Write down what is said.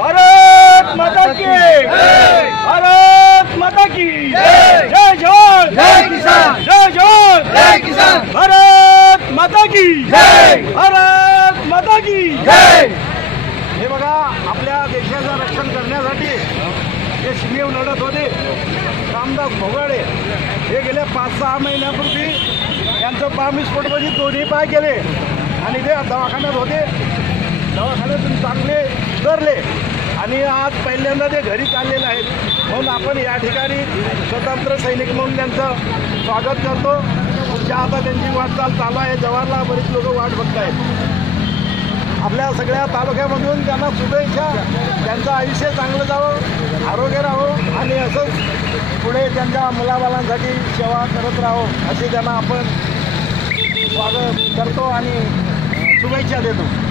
भारत माता की भारत माता की जय जवान जय किसान जय जवान जय किसान भारत माता की भारत माता की जय। हे बघा, आपल्या देशाचं रक्षण करण्यासाठी जे शिमेव लढत होते रामदास भोगाडे हे गेले 5-6 महिन्यापूर्वी यांचं बॉम्बस्फोटमध्ये दोन्ही पाय गेले आणि ते दवाखान्यात होते. दवाखान्यातून चांगले उतरले आणि आज पहिल्यांदा ते घरी चाललेले आहेत. म्हणून आपण या ठिकाणी स्वतंत्र सैनिक म्हणून त्यांचं स्वागत करतो. पुढच्या आता त्यांची वाटचाल चालू आहे. जवाहरला बरीच लोक वाट बघत आहेत. आपल्या सगळ्या तालुक्यामधून त्यांना शुभेच्छा. त्यांचं आयुष्य चांगलं जावं, आरोग्य राहावं आणि असंच पुढे त्यांच्या मुलाबालांसाठी सेवा करत राहावं अशी त्यांना आपण स्वागत करतो आणि शुभेच्छा देतो.